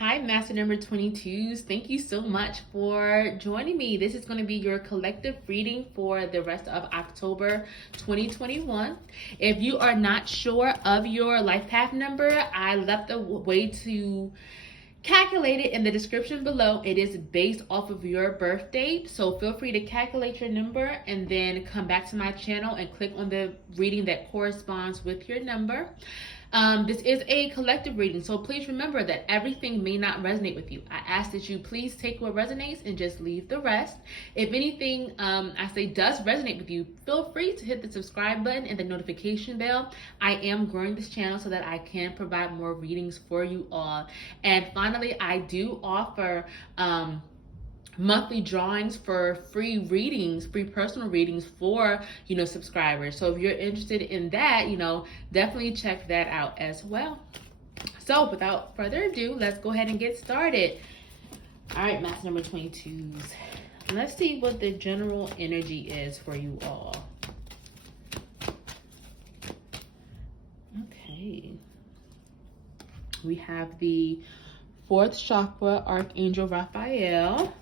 Hi, Master number 22s. Thank you so much for joining me. This is going to be your collective reading for the rest of October 2021. If you are not sure of your life path number, I left a way to calculate it in the description below. It is based off of your birth date, so feel free to calculate your number and then come back to my channel and click on the reading that corresponds with your number. This is a collective reading, so please remember that everything may not resonate with you. I ask that you please take what resonates and just leave the rest. If anything I say does resonate with you, feel free to hit the subscribe button and the notification bell. I am growing this channel so that I can provide more readings for you all. And finally, I do offer monthly drawings for free readings, free personal readings for, subscribers. So if you're interested in that, definitely check that out as well. So without further ado, let's go ahead and get started. All right, Master number 22s. Let's see what the general energy is for you all. Okay. We have the 4th chakra, Archangel Raphael.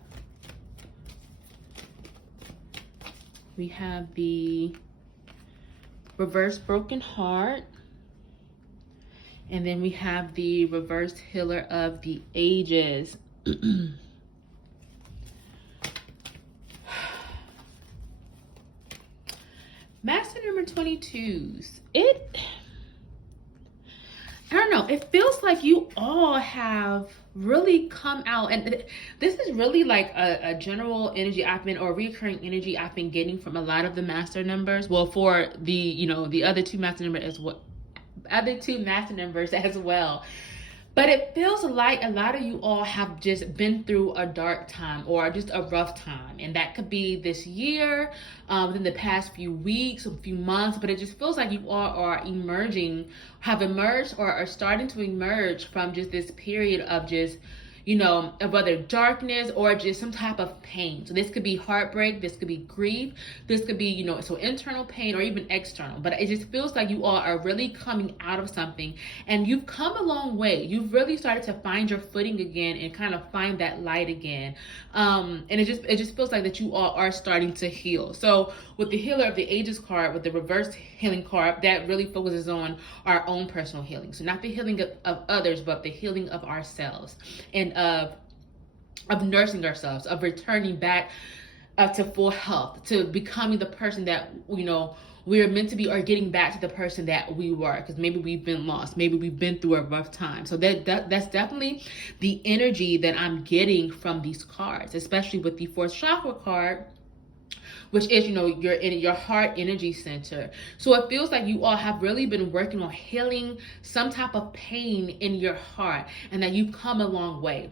We have the reverse broken heart. And then we have the reversed healer of the ages. Master number 22s. I don't know, it feels like you all have really come out, and this is really like a general energy or recurring energy I've been getting from a lot of the master numbers. Well, for the other two master numbers as well. But it feels like a lot of you all have just been through a dark time or just a rough time. And that could be this year, within the past few weeks, a few months. But it just feels like you all are have emerged or are starting to emerge from just this period of just, of whether darkness or just some type of pain. So this could be heartbreak, this could be grief, this could be, so internal pain or even external. But it just feels like you all are really coming out of something and you've come a long way. You've really started to find your footing again and kind of find that light again. And it just feels like that you all are starting to heal. So with the healer of the ages card, with the reversed healing card, that really focuses on our own personal healing. So not the healing of others, but the healing of ourselves and of nursing ourselves, of returning back to full health, to becoming the person that, we're meant to be, or getting back to the person that we were, because maybe we've been lost, maybe we've been through a rough time. So that's definitely the energy that I'm getting from these cards, especially with the 4th chakra card, which is, you're in your heart energy center. So it feels like you all have really been working on healing some type of pain in your heart and that you've come a long way.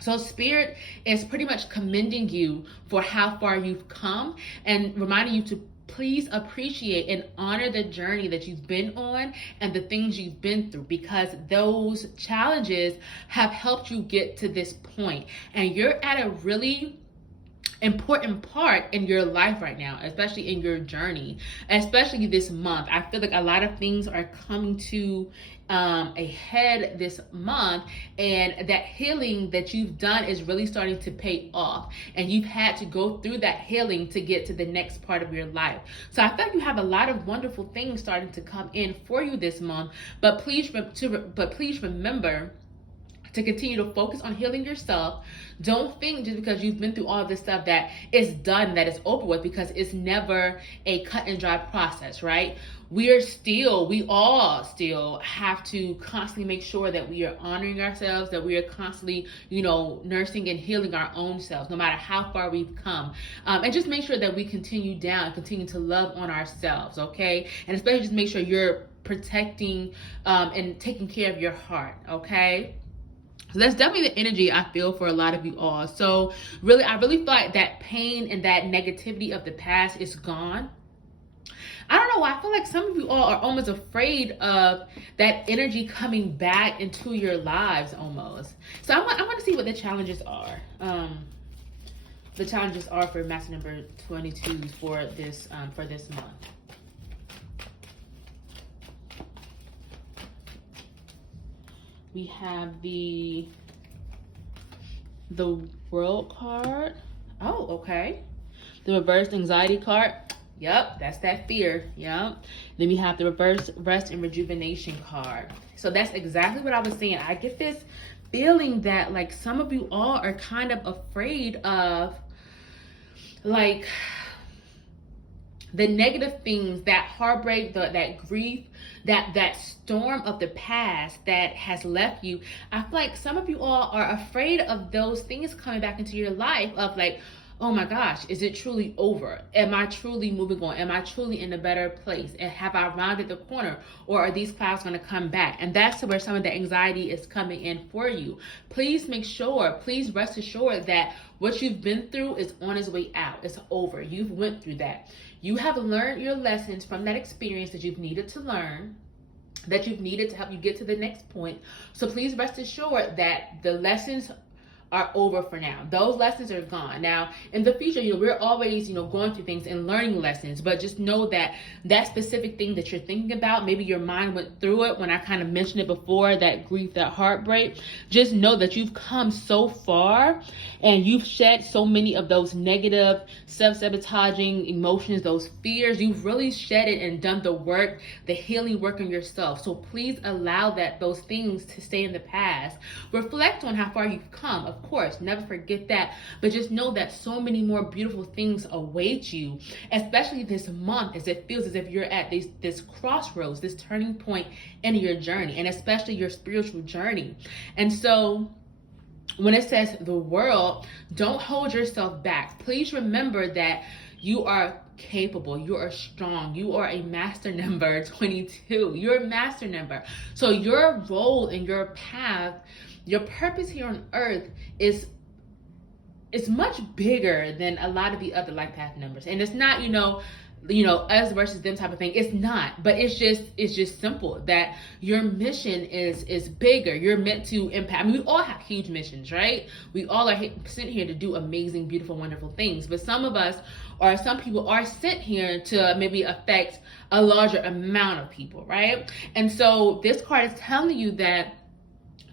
So Spirit is pretty much commending you for how far you've come and reminding you to please appreciate and honor the journey that you've been on and the things you've been through, because those challenges have helped you get to this point. And you're at a really important part in your life right now, especially in your journey, especially this month. I feel like a lot of things are coming to a head this month, and that healing that you've done is really starting to pay off, and you've had to go through that healing to get to the next part of your life. So I feel like you have a lot of wonderful things starting to come in for you this month, but please remember to continue to focus on healing yourself. Don't think just because you've been through all this stuff that it's done, that it's over with, because it's never a cut and dry process, right? We all still have to constantly make sure that we are honoring ourselves, that we are constantly, nursing and healing our own selves, no matter how far we've come. And just make sure that we continue to love on ourselves, okay? And especially just make sure you're protecting and taking care of your heart, okay? So that's definitely the energy I feel for a lot of you all. So I really feel like that pain and that negativity of the past is gone. I don't know, I feel like some of you all are almost afraid of that energy coming back into your lives almost. So I want to see what the challenges are. The challenges are for Master number 22 for this month. We have the the World card. Oh, okay. The reversed anxiety card. Yep, that's that fear. Yep. Then we have the reverse rest and rejuvenation card. So that's exactly what I was saying. I get this feeling that like some of you all are kind of afraid of like the negative things, that heartbreak, that grief, that storm of the past that has left you. I feel like some of you all are afraid of those things coming back into your life, of like, oh my gosh, is it truly over? Am I truly moving on? Am I truly in a better place? And have I rounded the corner? Or are these clouds going to come back? And that's where some of the anxiety is coming in for you. Please make sure, please rest assured that what you've been through is on its way out. It's over. You've went through that. You have learned your lessons from that experience that you've needed to learn, that you've needed to help you get to the next point. So please rest assured that the lessons are over for now. Those lessons are gone. Now, in the future, we're always, going through things and learning lessons, but just know that that specific thing that you're thinking about, maybe your mind went through it when I kind of mentioned it before, that grief, that heartbreak. Just know that you've come so far and you've shed so many of those negative, self-sabotaging emotions, those fears. You've really shed it and done the work, the healing work on yourself. So please allow those things to stay in the past. Reflect on how far you've come. Of course, never forget that, but just know that so many more beautiful things await you, especially this month, as it feels as if you're at this crossroads, this turning point in your journey, and especially your spiritual journey. And so when it says the world, don't hold yourself back. Please remember that you are capable, you are strong, you are a master number 22. You're a master number. So your role in your path, your purpose here on earth is much bigger than a lot of the other life path numbers. And it's not, us versus them type of thing. It's not, but it's just simple that your mission is bigger. You're meant to impact. I mean, we all have huge missions, right? We all are sent here to do amazing, beautiful, wonderful things. But some people are sent here to maybe affect a larger amount of people, right? And so this card is telling you that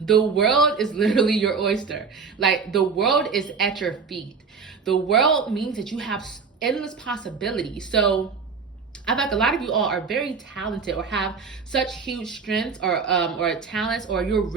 the world is literally your oyster. Like, the world is at your feet. The world means that you have endless possibilities. So I feel like a lot of you all are very talented or have such huge strengths or talents, or you're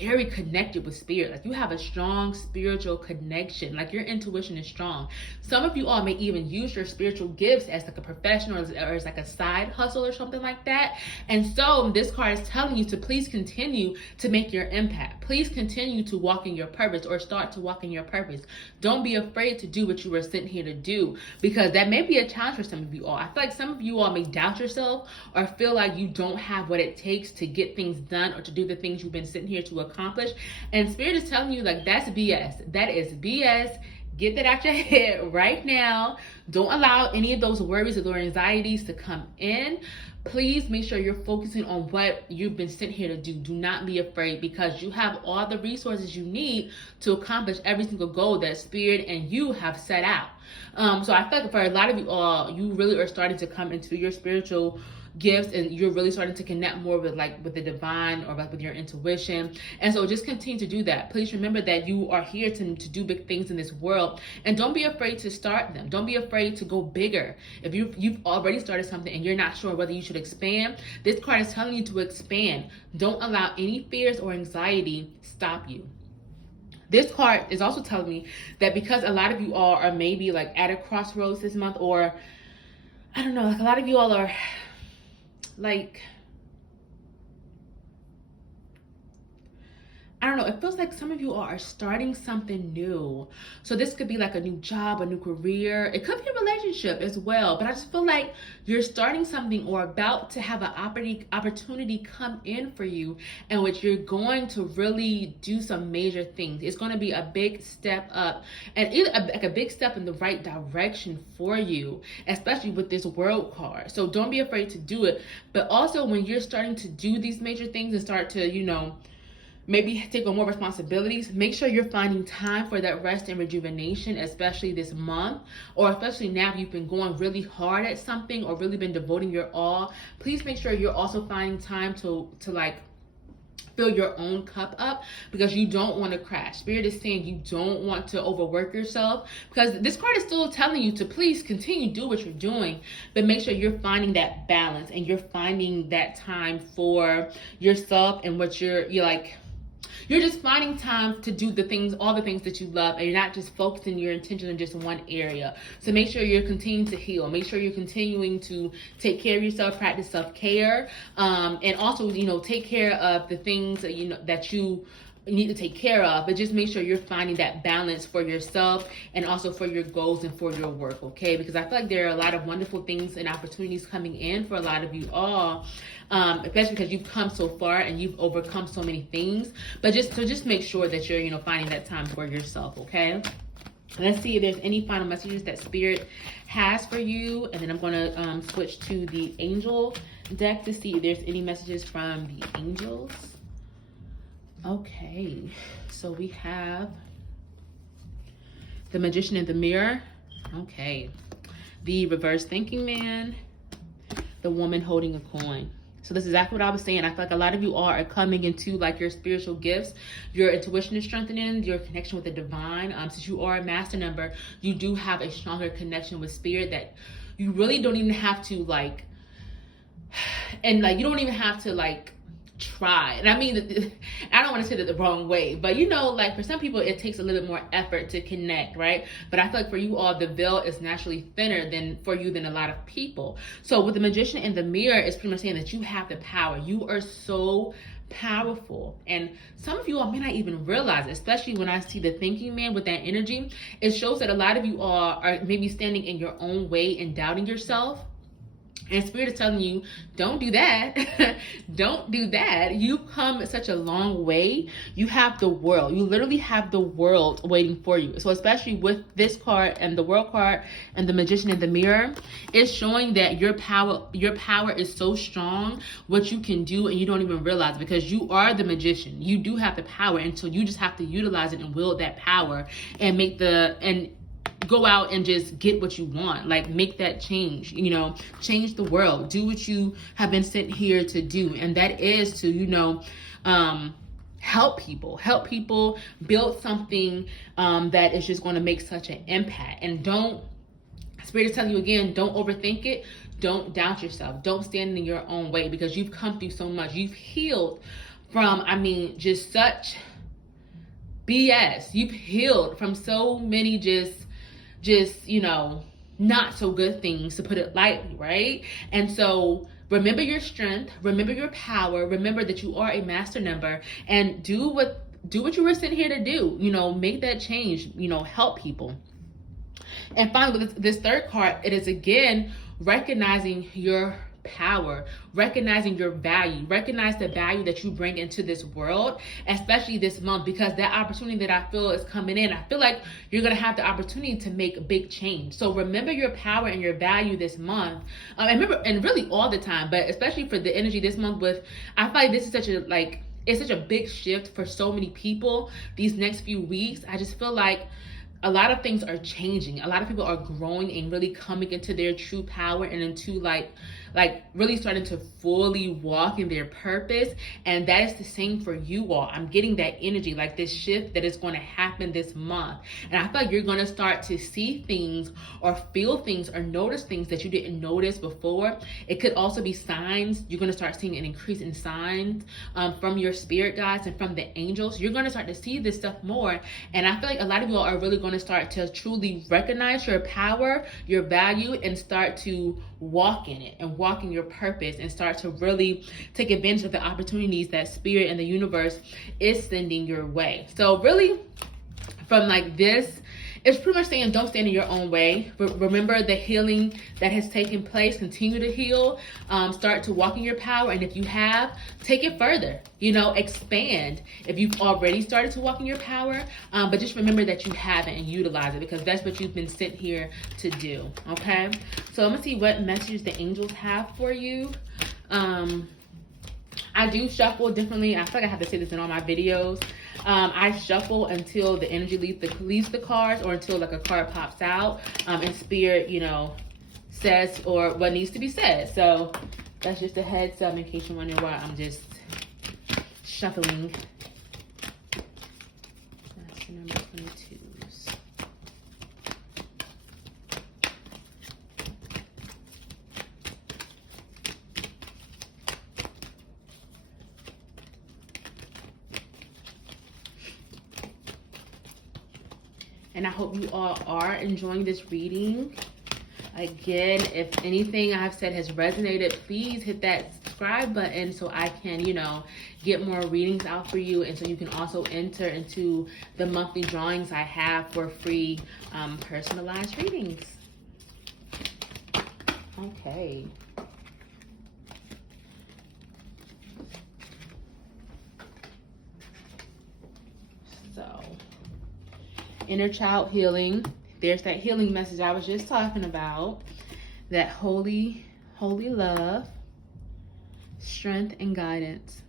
very connected with spirit. Like, you have a strong spiritual connection. Like, your intuition is strong. Some of you all may even use your spiritual gifts as like a profession or as like a side hustle or something like that. And so this card is telling you to please continue to make your impact. Please continue to walk in your purpose, or start to walk in your purpose. Don't be afraid to do what you were sent here to do, because that may be a challenge for some of you all. I feel like some of you all may doubt yourself or feel like you don't have what it takes to get things done or to do the things you've been sitting here to accomplish. And Spirit is telling you, like, that's BS. That is BS. Get that out your head right now. Don't allow any of those worries or anxieties to come in. Please make sure you're focusing on what you've been sent here to do. Do not be afraid, because you have all the resources you need to accomplish every single goal that Spirit and you have set out. So I feel like for a lot of you all, you really are starting to come into your spiritual gifts, and you're really starting to connect more with the divine, or with your intuition. And so just continue to do that. Please remember that you are here to do big things in this world, and don't be afraid to start them. Don't be afraid to go bigger. If you've already started something and you're not sure whether you should expand, this card is telling you to expand. Don't allow any fears or anxiety stop you. This card is also telling me that because a lot of you all are maybe like at a crossroads this month, or I don't know, like a lot of you all are like, I don't know, it feels like some of you are starting something new. So this could be like a new job, a new career. It could be a relationship as well. But I just feel like you're starting something, or about to have an opportunity come in for you, in which you're going to really do some major things. It's going to be a big step up, and like a big step in the right direction for you, especially with this World card. So don't be afraid to do it. But also, when you're starting to do these major things and start to, maybe take on more responsibilities, make sure you're finding time for that rest and rejuvenation, especially this month, or especially now if you've been going really hard at something or really been devoting your all. Please make sure you're also finding time to like fill your own cup up, because you don't want to crash. Spirit is saying you don't want to overwork yourself, because this card is still telling you to please continue, do what you're doing, but make sure you're finding that balance and you're finding that time for yourself and what you're like. You're just finding time to do the things, all the things that you love, and you're not just focusing your attention on just one area. So make sure you're continuing to heal. Make sure you're continuing to take care of yourself, practice self-care, and also, take care of the things that that you need to take care of, but just make sure you're finding that balance for yourself and also for your goals and for your work, okay? Because I feel like there are a lot of wonderful things and opportunities coming in for a lot of you all, especially because you've come so far and you've overcome so many things. But just make sure that you're, finding that time for yourself, okay? Let's see if there's any final messages that Spirit has for you, and then I'm going to switch to the angel deck to see if there's any messages from the angels. Okay, so we have the Magician in the Mirror. Okay, the Reverse Thinking Man, the Woman Holding a Coin. So this is exactly what I was saying. I feel like a lot of you all are coming into like your spiritual gifts. Your intuition is strengthening, your connection with the divine. Since you are a master number, you do have a stronger connection with Spirit that you really don't even have to like, and like you don't even have to like try. And I mean, I don't want to say that the wrong way, but like for some people it takes a little bit more effort to connect, right? But I feel like for you all, the veil is naturally thinner than a lot of people. So with the Magician in the Mirror, it's pretty much saying that you have the power. You are so powerful, and some of you all may not even realize it, especially when I see the Thinking Man with that energy. It shows that a lot of you all are maybe standing in your own way and doubting yourself. And Spirit is telling you, don't do that. Don't do that. You've come such a long way. You have the world. You literally have the world waiting for you. So especially with this card and the World card and the Magician in the Mirror, it's showing that your power is so strong, what you can do, and you don't even realize, because you are the magician. You do have the power, and so you just have to utilize it and wield that power and go out and just get what you want. Like, make that change, change the world, do what you have been sent here to do. And that is to, help people build something that is just going to make such an impact. And Spirit is telling you again, don't overthink it. Don't doubt yourself. Don't stand in your own way, because you've come through so much. You've healed from, just such BS. You've healed from so many just not so good things, to put it lightly, right? And so remember your strength, remember your power, remember that you are a master number, and do what you were sent here to do. Make that change, help people. And finally, with this third card, it is again recognizing your power, recognizing your value, recognize the value that you bring into this world, especially this month, because that opportunity that I feel is coming in. I feel like you're going to have the opportunity to make a big change. So remember your power and your value this month. And really all the time, but especially for the energy this month I feel like this is it's such a big shift for so many people these next few weeks. I just feel like a lot of things are changing. A lot of people are growing and really coming into their true power and into like really starting to fully walk in their purpose. And that is the same for you all. I'm getting that energy, like this shift that is going to happen this month. And I feel like you're going to start to see things or feel things or notice things that you didn't notice before. It could also be signs. You're going to start seeing an increase in signs from your spirit guides and from the angels. You're going to start to see this stuff more. And I feel like a lot of you all are really going to start to truly recognize your power, your value, and start to walk in it and walk in your purpose, and start to really take advantage of the opportunities that Spirit and the universe is sending your way. So really, from this, it's pretty much saying don't stand in your own way. But remember the healing that has taken place. Continue to heal. Start to walk in your power. And if you have, take it further. Expand if you've already started to walk in your power. But just remember that you haven't, and utilize it, because that's what you've been sent here to do. Okay? So I'm going to see what messages the angels have for you. I do shuffle differently. I feel like I have to say this in all my videos. I shuffle until the energy leaves the cards, or until a card pops out, and Spirit, says or what needs to be said. So that's just a heads up in case you're wondering why I'm just shuffling. That's the number 22s. And I hope you all are enjoying this reading. Again, if anything I've said has resonated, please hit that subscribe button so I can, get more readings out for you. And so you can also enter into the monthly drawings I have for free personalized readings. Okay. So, inner child healing. There's that healing message I was just talking about. That holy love, strength, and guidance.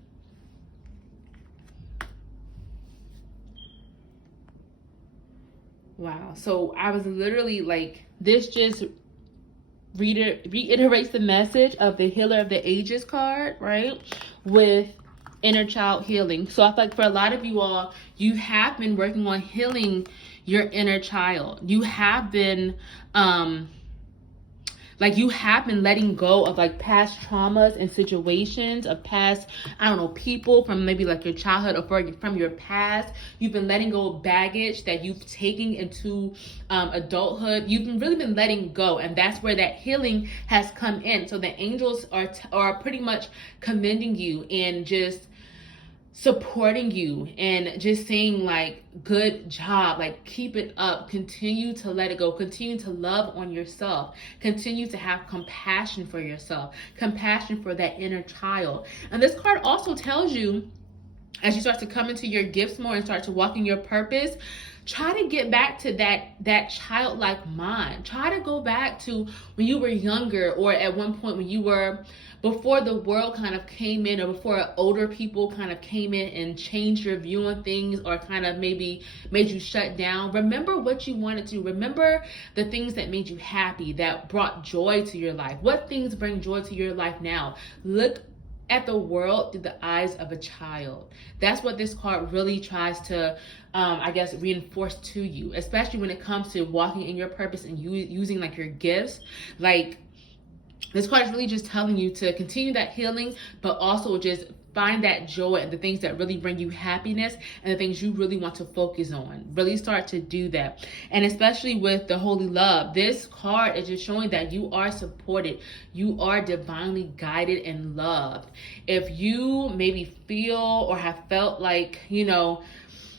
Wow. So I was literally like, this just reiterates the message of the Healer of the Ages card, right? With inner child healing. So I feel like for a lot of you all, you have been working on healing your inner child. You have been letting go of like past traumas and situations, of past, people from maybe like your childhood or from your past. You've been letting go of baggage that you've taken into adulthood. You've really been letting go, and that's where that healing has come in. So the angels are pretty much commending you and just supporting you and just saying like, good job, like keep it up, continue to let it go, continue to love on yourself, continue to have compassion for yourself, compassion for that inner child. And this card also tells you, as you start to come into your gifts more and start to walk in your purpose, try to get back to that childlike mind. Try to go back to when you were younger, or at one point when you were, before the world kind of came in, or before older people kind of came in and changed your view on things, or kind of maybe made you shut down. Remember what you wanted to. Remember the things that made you happy, that brought joy to your life. What things bring joy to your life now? Look at the world through the eyes of a child. That's what this card really tries to, reinforce to you, especially when it comes to walking in your purpose and using like your gifts. Like, this card is really just telling you to continue that healing, but also just find that joy and the things that really bring you happiness and the things you really want to focus on. Really start to do that. And especially with the holy love, this card is just showing that you are supported. You are divinely guided and loved. If you maybe feel or have felt like,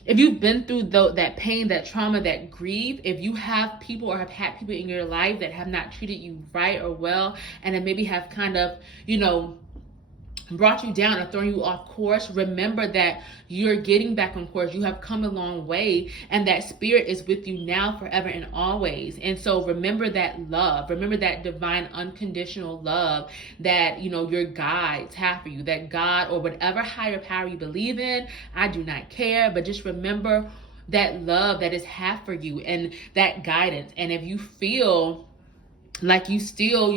if you've been through that pain, that trauma, that grief, if you have people or have had people in your life that have not treated you right or well, and then maybe have kind of, brought you down or thrown you off course, remember that you're getting back on course. You have come a long way, and that spirit is with you now, forever, and always. And so remember that love. Remember that divine unconditional love that, your guides have for you, that God or whatever higher power you believe in, I do not care, but just remember that love that is have for you and that guidance. And if you feel like you still,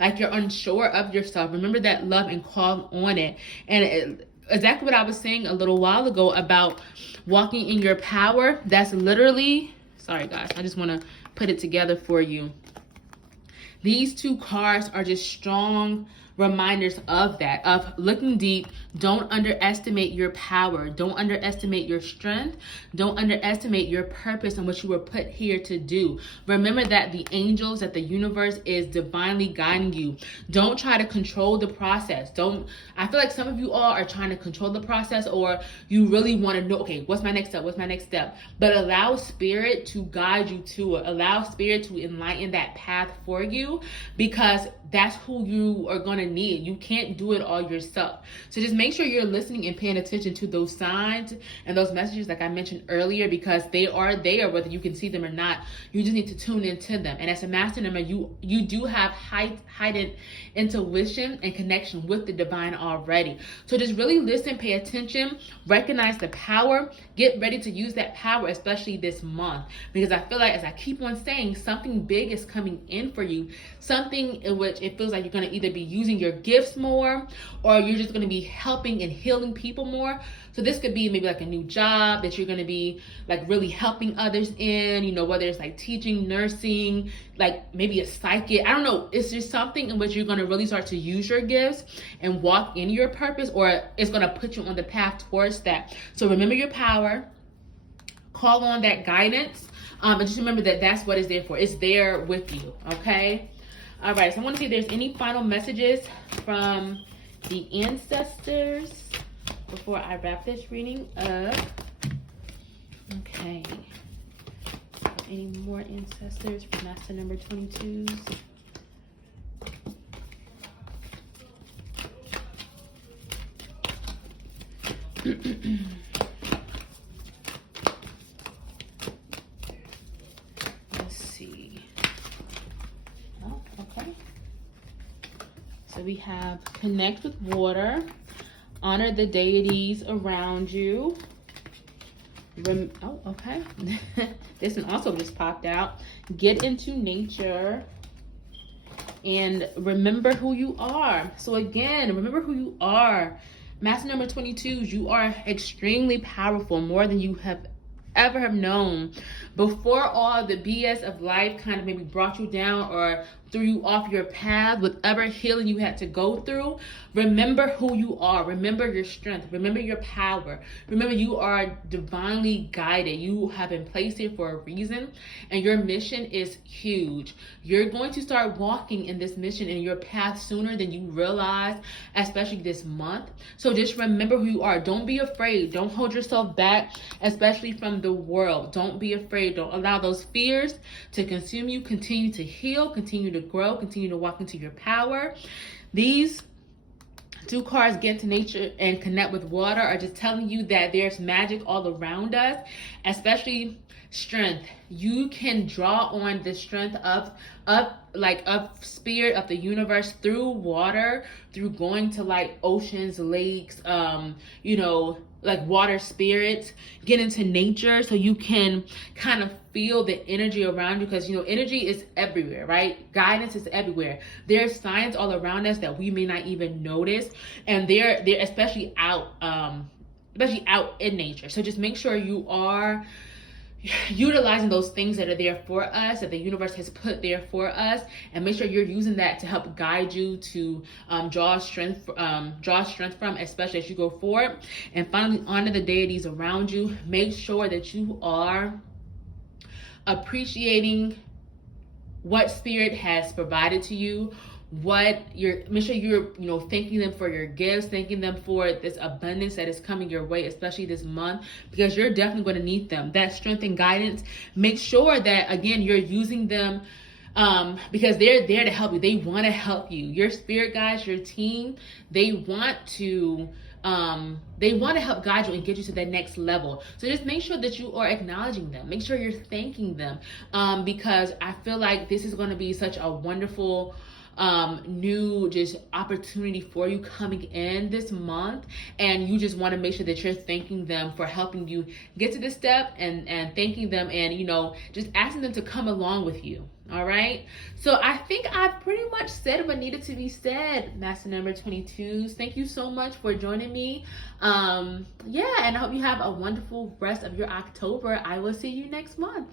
like you're unsure of yourself, remember that love and call on it. And exactly what I was saying a little while ago about walking in your power, that's literally, sorry guys, I just want to put it together for you. These two cards are just strong reminders of that, of looking deep. Don't underestimate your power. Don't underestimate your strength. Don't underestimate your purpose and what you were put here to do. Remember that the angels, that the universe is divinely guiding you. Don't try to control the process. I feel like some of you all are trying to control the process, or you really want to know, okay, what's my next step? What's my next step? But allow spirit to guide you to it. Allow spirit to enlighten that path for you, because that's who you are going to need. You can't do it all yourself. So just make sure you're listening and paying attention to those signs and those messages like I mentioned earlier, because they are there whether you can see them or not. You just need to tune into them. And as a master number, you do have heightened intuition and connection with the divine already. So just really listen, pay attention, recognize the power, get ready to use that power, especially this month, because I feel like, as I keep on saying, something big is coming in for you, something in which it feels like you're going to either be using using your gifts more, or you're just going to be helping and healing people more. So this could be maybe like a new job that you're going to be like really helping others in, you know, whether it's like teaching, nursing, like maybe a psychic, I don't know. It's just something in which you're going to really start to use your gifts and walk in your purpose, or it's going to put you on the path towards that. So remember your power, call on that guidance, and just remember that that's what it's there for. It's there with you, okay? All right, so I want to see if there's any final messages from the ancestors before I wrap this reading up. Okay. Any more ancestors for master number 22s? Let's see. Oh, okay. So we have connect with water, honor the deities around you. Oh, okay. This one also just popped out. Get into nature and remember who you are. So again, remember who you are. Master number 22s, you are extremely powerful, more than you have ever have known. Before all the BS of life kind of maybe brought you down or threw you off your path, whatever healing you had to go through, remember who you are. Remember your strength. Remember your power. Remember you are divinely guided. You have been placed here for a reason, and your mission is huge. You're going to start walking in this mission in your path sooner than you realize, especially this month. So just remember who you are. Don't be afraid. Don't hold yourself back, especially from the world. Don't be afraid. Don't allow those fears to consume you. Continue to heal. Continue to grow, continue to walk into your power. These two cards, get into nature and connect with water, are just telling you that there's magic all around us, especially strength. You can draw on the strength of spirit of the universe through water, through going to like oceans, lakes, you know, like water spirits. Get into nature so you can kind of feel the energy around you, because you know energy is everywhere, right? Guidance is everywhere. There's signs all around us that we may not even notice, and they're especially out in nature. So just make sure you are utilizing those things that are there for us, that the universe has put there for us, and make sure you're using that to help guide you to draw strength from, especially as you go forward. And finally, honor the deities around you. Make sure that you are appreciating what spirit has provided to you, make sure you're thanking them for your gifts, thanking them for this abundance that is coming your way, especially this month, because you're definitely going to need them, that strength and guidance. Make sure that again you're using them, because they're there to help you. They want to help you. Your spirit guides, your team, they want to help guide you and get you to that next level. So just make sure that you are acknowledging them. Make sure you're thanking them, because I feel like this is going to be such a wonderful new just opportunity for you coming in this month, and you just want to make sure that you're thanking them for helping you get to this step, and thanking them, and just asking them to come along with you. All right, so I think I've pretty much said what needed to be said, master number 22s. Thank you so much for joining me. And I hope you have a wonderful rest of your October. I will see you next month.